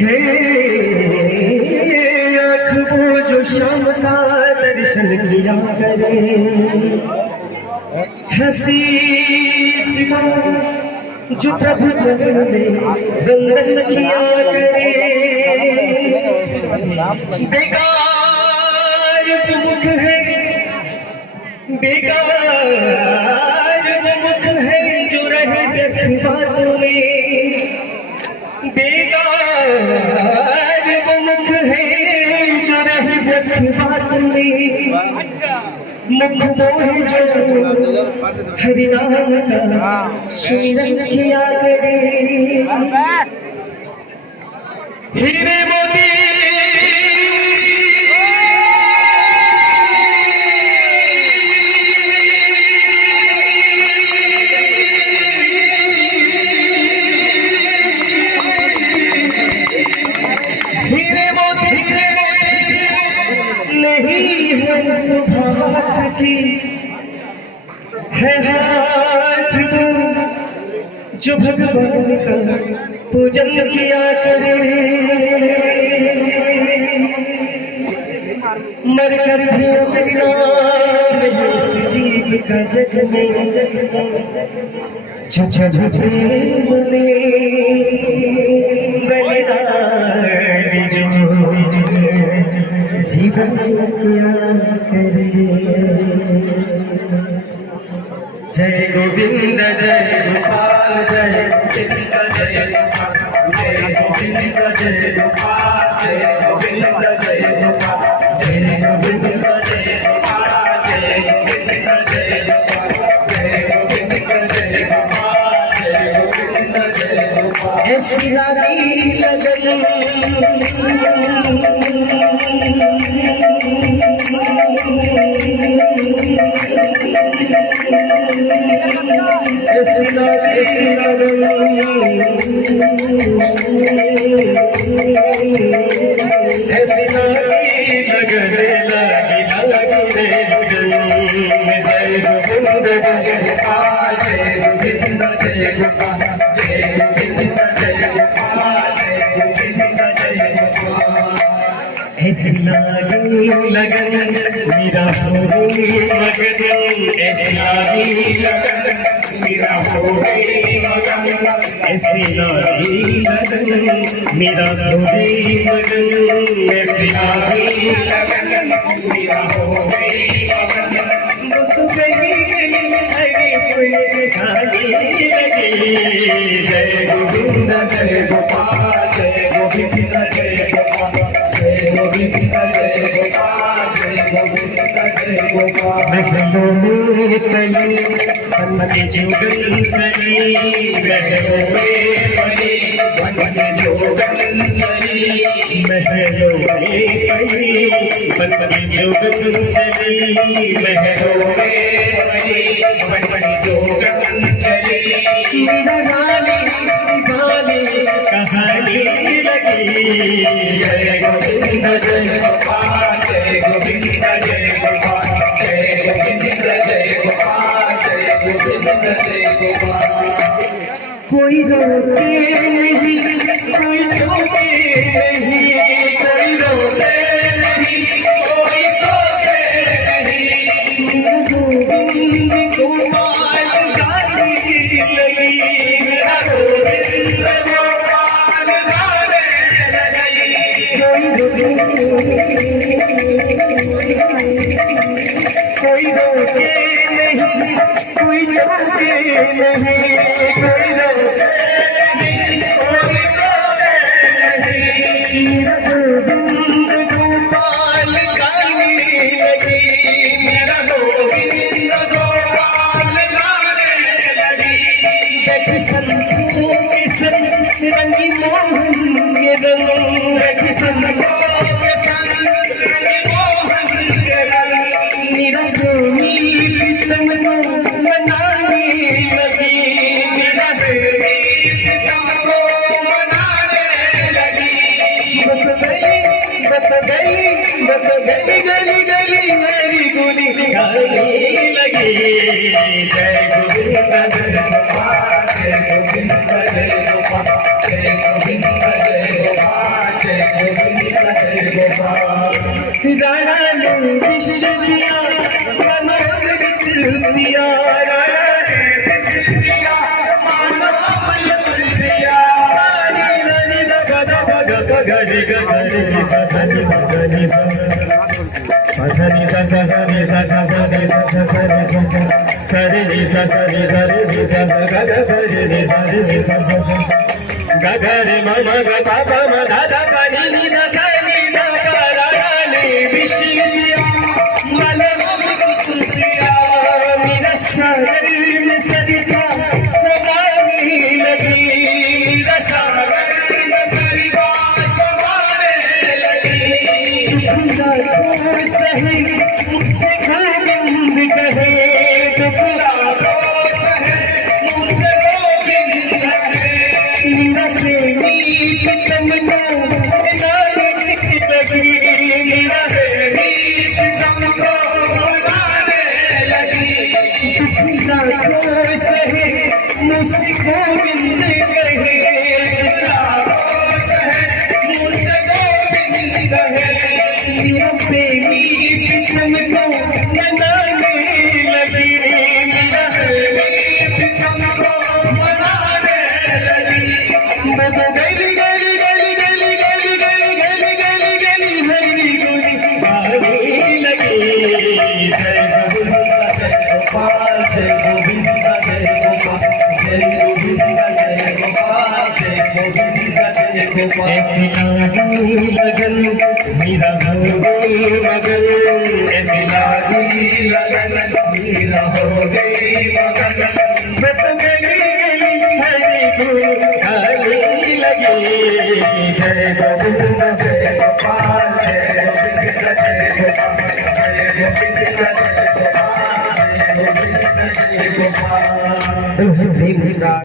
है आँख वो जो शाम का दर्शन किया करे, हंसी सिवा जो प्रभु चरण में वंदन किया करे। बेकार वो मुख है, बेकार वो मुख है जो रहे व्यर्थ बातों में, बेकार वो मुख है जो रहे व्यर्थ बातों में। मुख मोहे जो हरि नाम का सुमिरन किया करे, हीरे मोती नहीं है सुभात की, है हाथ दो जो भगवान का पूजन किया करे। मर कर भी अमर नाम है इस जीव का जग में, जो प्रेम में बलिदान जीवन क्या करे। जय गोविंद जय गोपाल जय गोविंद जय गोपाल, जय गोविंद जय गोपाल जय गोविंद जय गोपाल, जय गोविंद जय गोपाल जय गोविंद जय गोपाल, जय गोविंद जय गोपाल जय गोविंद जय गोपाल। ऐसी लागी लगन ऐसी लागी लगन, ऐसी लागी लगन, लागी रे लगन। जय गोविंद जय गोपाल जय गोविंद जय गोपाल, जय गोविंद जय गोपाल जय गोविंद जय गोपाल। ऐसी लागी लगन मेरा हो मगन, ऐसी लागी लगन मेरा हो मगन, ऐसी लागी लगन मेरा हो मगन, ऐसी लागी लगन मेरा हो मगन। तो गली कोई खाली लगी, जय गोविंद जय गोपाल जय गोविंद जय गोपाल, जय गोविंद जय गोपाल जय गोविंद जय गोपाल। महलों में कली बन के जोगन चली, महलों में कली बन के जोगन चली, महलों में कली बन के जोगन चली, महलों में कली बन के जोगन चली। गाली कहानी लगी, जय गोविंद जय गोपाल जय गोविंद जय गोपाल, जय गोविंद जय गोपाल जय गोविंद जय गोपाल। कोई रोके नहीं कोई टोके नहीं, कोई रोके नहीं कोई टोके नहीं। गोविंद गोपाल गाली लगी, मेरा गोविंद गोपाल गाने लगी। कोई रोके नहीं कोई टोके नहीं, कोई रोके नहीं कोई टोके नहीं। गोविंद गोपाल गाने लगी, मेरा गोविंद गोपाल गाने लगी। बैठ संतों के संग रंगी मोहन के रंग, बैठ संतों के संग रंगी मोहन के रंग। मेरा गोविंद तुमको मनाने लगी, मेरा गोविंद तुमको मनाने लगी। बत गई गली गली मेरी गोली गाने लगी, जय गोविंद जय गोपाल जय गोविंद जय गोपाल, जय गोविंद जय गोपाल। गरी ग सरी नि सा सा नि ग नि सा सा नि सा सा सा नि सा सा सा नि सा सा सा नि सा सरी नि सा सा नि सरी नि सा सा ग ग सरी नि सा नि सा सा ग ग रे म म ग प प म ध ध प नि नि ध सा नि ध प र ग नि विशिया मन प्रिया मेरा सागर में सरिता समाने लगी मेरा सागर में सरिता समाने लगी दुखदा को सहे मुझसे गोविंद कहे दुखदा को सहे मुझसे गोविंद कहे मेरा प्रेमी तुमको बनाने लगी मेरा प्रेमी तुमको बनाने लगी दुखदा को सहे मुझसे गोविंद कहे दुखदा को सहे मुझसे गोविंद कहे मेरा प्रेमी तुमको बनाने लगी मेरा प्रेमी तुमको बनाने लगी मैं तो गली गली गली गली गली गली गली गली गली हरी गोली बारी लगी जय गोपाल जय गोविंद जय गोपाल जय गोविंद जय गोपाल जय गोविंद जय गोपाल ऐसी लागी लगन मेरा हो गई मगन ऐसी लागी लगन मेरा हो गई मगन मैं तो गली गली हरी गोली खाली लगी जय गोविंद जय गोपाल जय गोविंद जय गोपाल जय गोविंद जय गोपाल जय गोविंद जय गोपाल